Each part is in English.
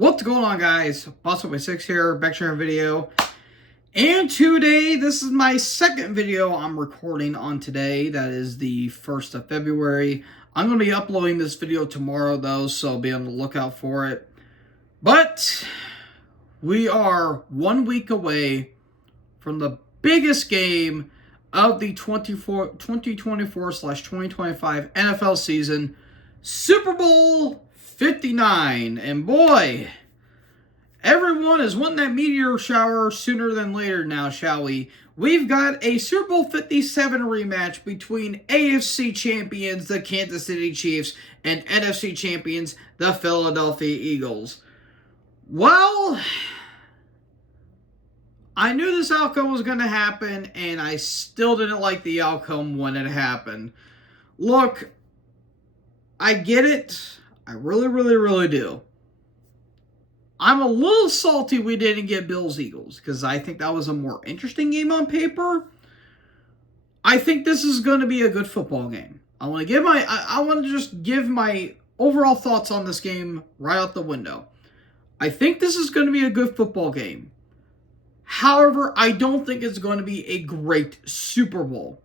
What's going on, guys? Boss6 here, back to our video. And today, this is my second video I'm recording on today. That is the 1st of February. I'm going to be uploading this video tomorrow, though, so be on the lookout for it. But we are 1 week away from the biggest game of the 2024/2025 NFL season, Super Bowl 59. And boy, everyone is wanting that meteor shower sooner than later now, shall we? We've got a Super Bowl 57 rematch between AFC champions, the Kansas City Chiefs, and NFC champions, the Philadelphia Eagles. Well, I knew this outcome was going to happen, and I still didn't like the outcome when it happened. Look, I get it. I really do. I'm a little salty we didn't get Bills-Eagles because I think that was a more interesting game on paper. I think this is going to be a good football game. I want to just give my overall thoughts on this game right out the window. I think this is going to be a good football game. However, I don't think it's going to be a great Super Bowl.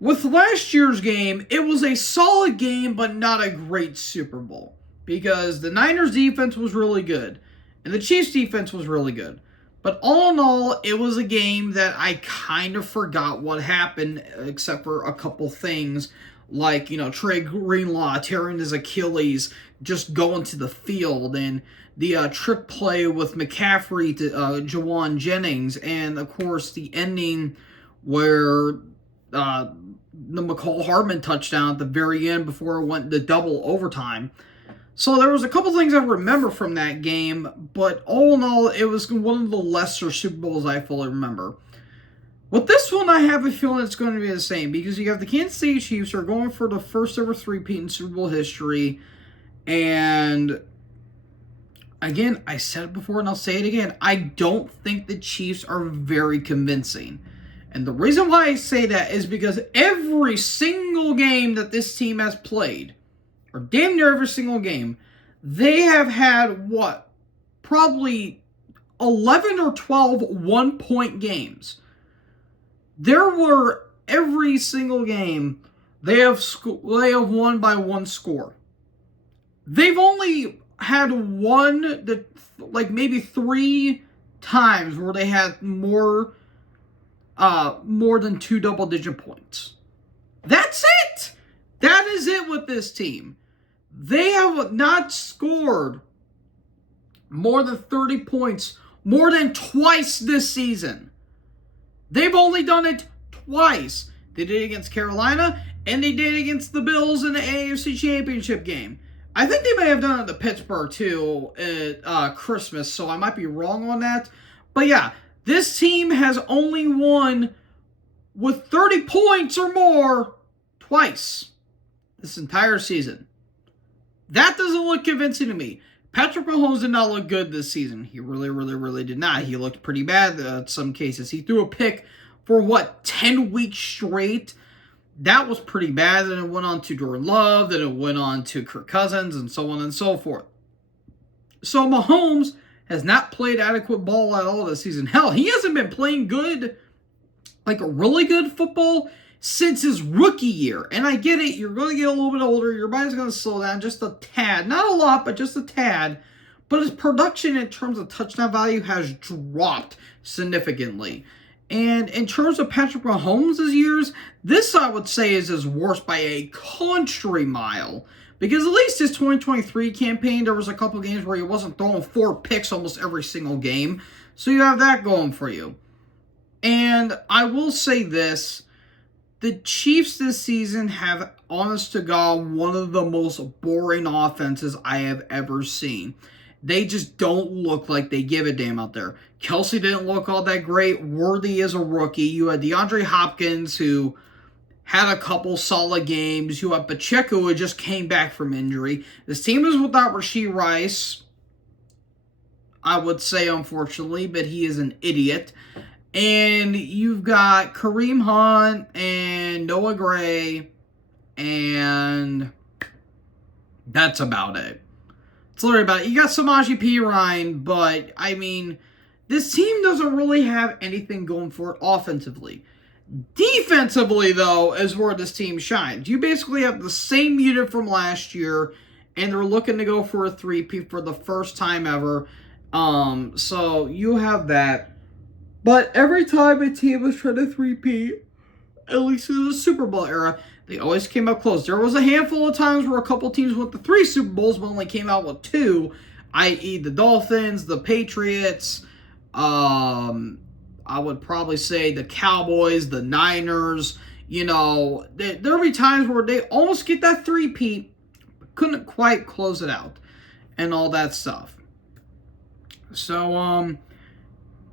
With last year's game, it was a solid game, but not a great Super Bowl. Because the Niners defense was really good. And the Chiefs defense was really good. But all in all, it was a game that I kind of forgot what happened, except for a couple things. Like, Trey Greenlaw tearing his Achilles, just going to the field. And the trick play with McCaffrey to Jawan Jennings. And, of course, the ending where the McCall Hardman touchdown at the very end before it went to double overtime. So there was a couple things I remember from that game, but all in all, it was one of the lesser Super Bowls I fully remember. With this one, I have a feeling it's going to be the same, because you have the Kansas City Chiefs who are going for the first ever three-peat in Super Bowl history, and again, I said it before and I'll say it again, I don't think the Chiefs are very convincing. And the reason why I say that is because every single game that this team has played, or damn near every single game, they have had, probably 11 or 12 one-point games. There were, every single game, they have won by one score. They've only had maybe 3 times where they had more than 2 double-digit points. That's it! That is it with this team. They have not scored more than 30 points more than twice this season. They've only done it twice. They did it against Carolina, and they did it against the Bills in the AFC Championship game. I think they may have done it at Pittsburgh, too, at Christmas, so I might be wrong on that. But yeah, this team has only won with 30 points or more twice this entire season. That doesn't look convincing to me. Patrick Mahomes did not look good this season. He really did not. He looked pretty bad in some cases. He threw a pick for, 10 weeks straight? That was pretty bad. Then it went on to Jordan Love. Then it went on to Kirk Cousins, and so on and so forth. So Mahomes has not played adequate ball at all this season. Hell, he hasn't been playing good, like a really good football, since his rookie year. And I get it, you're going to get a little bit older, your body's going to slow down just a tad. Not a lot, but just a tad. But his production in terms of touchdown value has dropped significantly. And in terms of Patrick Mahomes' years, this I would say is his worst by a country mile. Because at least his 2023 campaign, there was a couple games where he wasn't throwing 4 picks almost every single game. So you have that going for you. And I will say this. The Chiefs this season have, honest to God, one of the most boring offenses I have ever seen. They just don't look like they give a damn out there. Kelsey didn't look all that great. Worthy is a rookie. You had DeAndre Hopkins, who had a couple solid games. You had Pacheco, who just came back from injury. This team is without Rashee Rice, I would say, unfortunately, but he is an idiot. And you've got Kareem Hunt and Noah Gray, and that's about it. It's literally about it. You got Samaje Perine, but, I mean, this team doesn't really have anything going for it offensively. Defensively, though, is where this team shines. You basically have the same unit from last year, and they're looking to go for a three-peat for the first time ever. So you have that. But every time a team was trying to three-peat, at least in the Super Bowl era, they always came up close. There was a handful of times where a couple teams went to 3 Super Bowls but only came out with 2, i.e. the Dolphins, the Patriots, I would probably say the Cowboys, the Niners. You know, there'll be times where they almost get that three-peat, but couldn't quite close it out and all that stuff. So,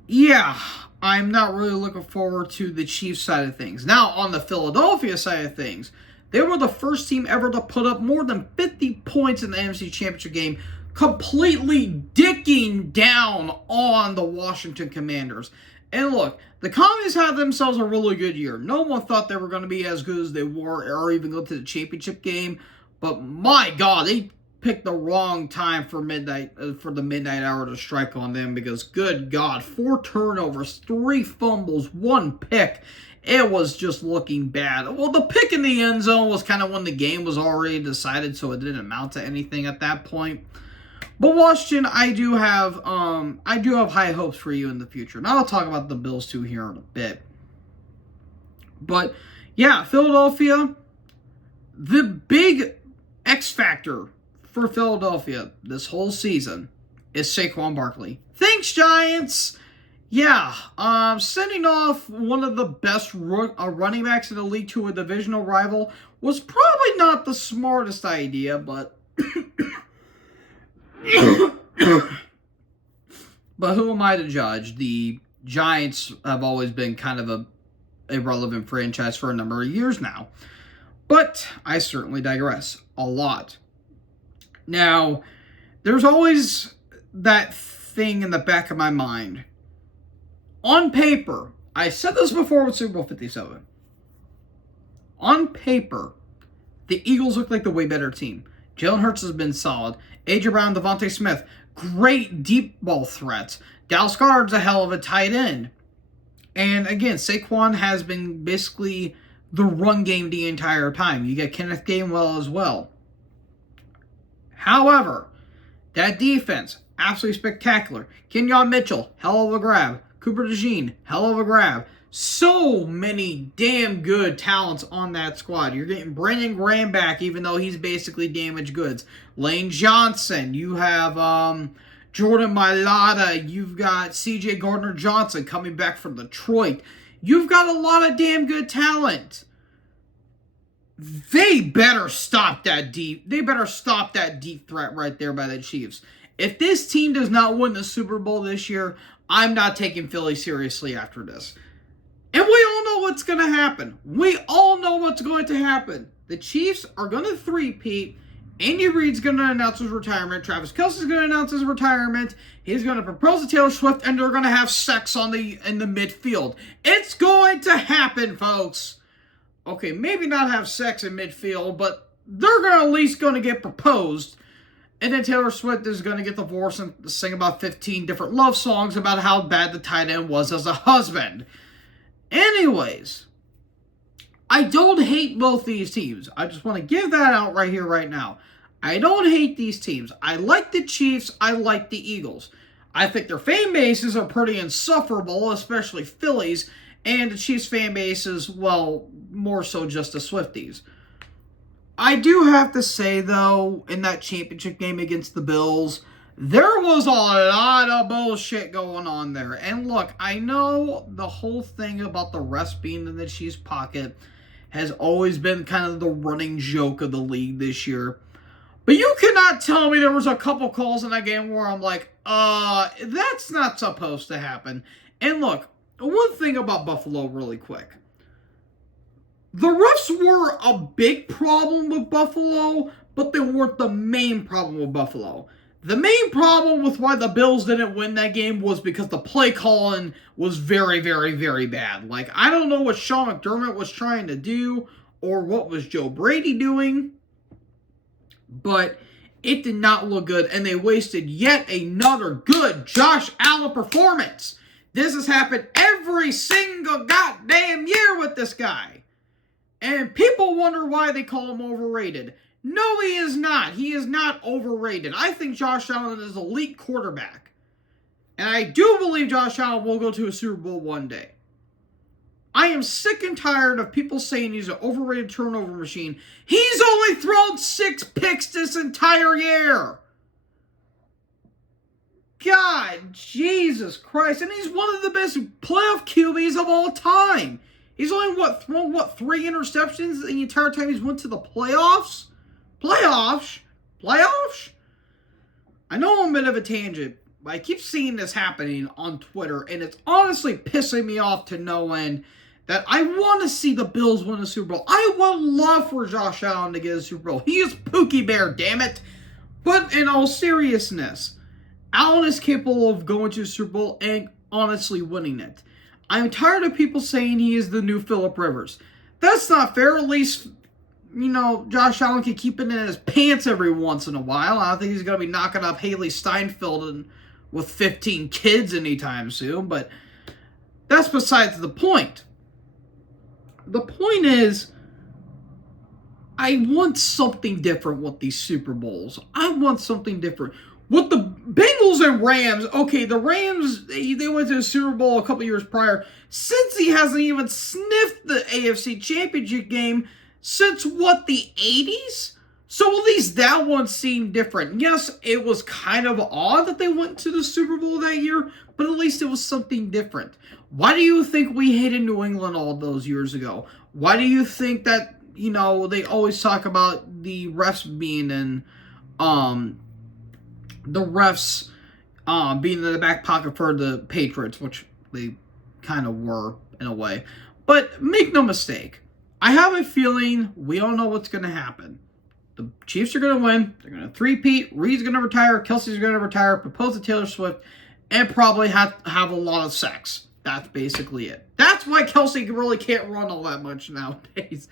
yeah, I'm not really looking forward to the Chiefs side of things. Now, on the Philadelphia side of things, they were the first team ever to put up more than 50 points in the NFC Championship game, completely dicking down on the Washington Commanders. And look, the Commies had themselves a really good year. No one thought they were going to be as good as they were or even go to the championship game. But my God, they picked the wrong time for the midnight hour to strike on them because, good God, 4 turnovers, 3 fumbles, 1 pick. It was just looking bad. Well, the pick in the end zone was kind of when the game was already decided, so it didn't amount to anything at that point. But Washington, I do have high hopes for you in the future. Now I'll talk about the Bills too here in a bit. But yeah, Philadelphia, the big X factor for Philadelphia this whole season is Saquon Barkley. Thanks, Giants. Yeah, sending off one of the best running backs in the league to a divisional rival was probably not the smartest idea, but but who am I to judge? The Giants have always been kind of a irrelevant franchise for a number of years now. But I certainly digress a lot. Now, there's always that thing in the back of my mind. On paper, I said this before with Super Bowl 57. On paper, the Eagles look like the way better team. Jalen Hurts has been solid. A.J. Brown, Devontae Smith, great deep ball threats. Dallas Goedert's a hell of a tight end. And again, Saquon has been basically the run game the entire time. You get Kenneth Gainwell as well. However, that defense, absolutely spectacular. Kenyon Mitchell, hell of a grab. Cooper DeJean, hell of a grab. So many damn good talents on that squad. You're getting Brandon Graham back, even though he's basically damaged goods. Lane Johnson. You have Jordan Mailata. You've got C.J. Gardner-Johnson coming back from Detroit. You've got a lot of damn good talent. They better stop that deep. They better stop that deep threat right there by the Chiefs. If this team does not win the Super Bowl this year, I'm not taking Philly seriously after this. And we all know what's going to happen. We all know what's going to happen. The Chiefs are going to three-peat. Andy Reid's going to announce his retirement. Travis Kelce's going to announce his retirement. He's going to propose to Taylor Swift, and they're going to have sex in the midfield. It's going to happen, folks. Okay, maybe not have sex in midfield, but they're going to at least going to get proposed. And then Taylor Swift is going to get divorced and sing about 15 different love songs about how bad the tight end was as a husband. Anyways, I don't hate both these teams. I just want to give that out right here, right now. I don't hate these teams. I like the Chiefs. I like the Eagles. I think their fan bases are pretty insufferable, especially Phillies. And the Chiefs fan base is, well, more so just the Swifties. I do have to say, though, in that championship game against the Bills, there was a lot of bullshit going on there. And look, I know the whole thing about the refs being in the Chiefs' pocket has always been kind of the running joke of the league this year. But you cannot tell me there was a couple calls in that game where I'm like, that's not supposed to happen. And look, one thing about Buffalo really quick. The refs were a big problem with Buffalo, but they weren't the main problem with Buffalo. The main problem with why the Bills didn't win that game was because the play calling was very, very, very bad. Like, I don't know what Sean McDermott was trying to do or what was Joe Brady doing, but It did not look good, and they wasted yet another good Josh Allen performance. This has happened every single goddamn year with this guy. And people wonder why they call him overrated. No, he is not. He is not overrated. I think Josh Allen is an elite quarterback. And I do believe Josh Allen will go to a Super Bowl one day. I am sick and tired of people saying he's an overrated turnover machine. He's only thrown 6 picks this entire year. God, Jesus Christ. And he's one of the best playoff QBs of all time. He's only, thrown 3 interceptions the entire time he's went to the playoffs? Playoffs? I know I'm a bit of a tangent, but I keep seeing this happening on Twitter, and it's honestly pissing me off to no end that I want to see the Bills win a Super Bowl. I would love for Josh Allen to get a Super Bowl. He is Pookie Bear, damn it. But in all seriousness, Allen is capable of going to the Super Bowl and honestly winning it. I'm tired of people saying he is the new Phillip Rivers. That's not fair. At least, Josh Allen can keep it in his pants every once in a while. I don't think he's going to be knocking up Haley Steinfeld with 15 kids anytime soon, but that's besides the point. The point is, I want something different with these Super Bowls. I want something different. With the Bengals and Rams, okay, the Rams, they went to the Super Bowl a couple years prior. Cincy hasn't even sniffed the AFC Championship game since, the 80s? So at least that one seemed different. Yes, it was kind of odd that they went to the Super Bowl that year, but at least it was something different. Why do you think we hated New England all those years ago? Why do you think that, they always talk about the refs being in, being in the back pocket for the Patriots, which they kind of were in a way. But make no mistake, I have a feeling we all know what's going to happen. The Chiefs are going to win. They're going to three-peat. Reed's going to retire. Kelsey's going to retire. Propose to Taylor Swift. And probably have a lot of sex. That's basically it. That's why Kelsey really can't run all that much nowadays.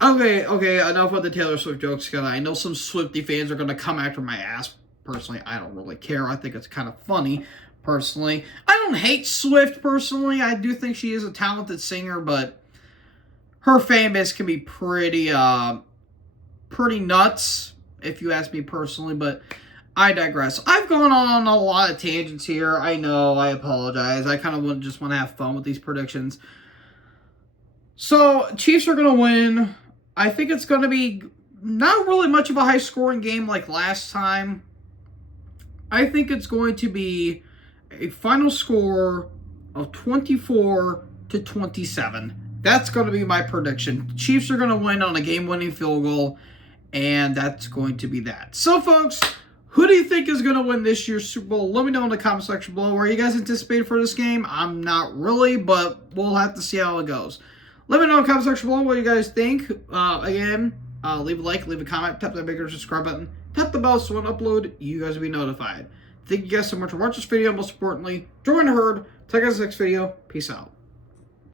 Okay, enough with the Taylor Swift jokes. I know some Swiftie fans are going to come after my ass. Personally, I don't really care. I think it's kind of funny, personally. I don't hate Swift, personally. I do think she is a talented singer, but her fan base can be pretty nuts, if you ask me personally, but I digress. I've gone on a lot of tangents here. I know, I apologize. I kind of just want to have fun with these predictions. So, Chiefs are going to win. I think it's going to be not really much of a high-scoring game like last time. I think it's going to be a final score of 24-27. That's going to be my prediction. Chiefs are going to win on a game-winning field goal, and that's going to be that. So, folks, who do you think is going to win this year's Super Bowl? Let me know in the comment section below. Are you guys anticipating for this game? I'm not really, but we'll have to see how it goes. Let me know in the comment section below what you guys think. Again, leave a like, leave a comment, tap that bigger subscribe button, tap the bell so when I upload, you guys will be notified. Thank you guys so much for watching this video. Most importantly, join the herd. Check out the next video. Peace out.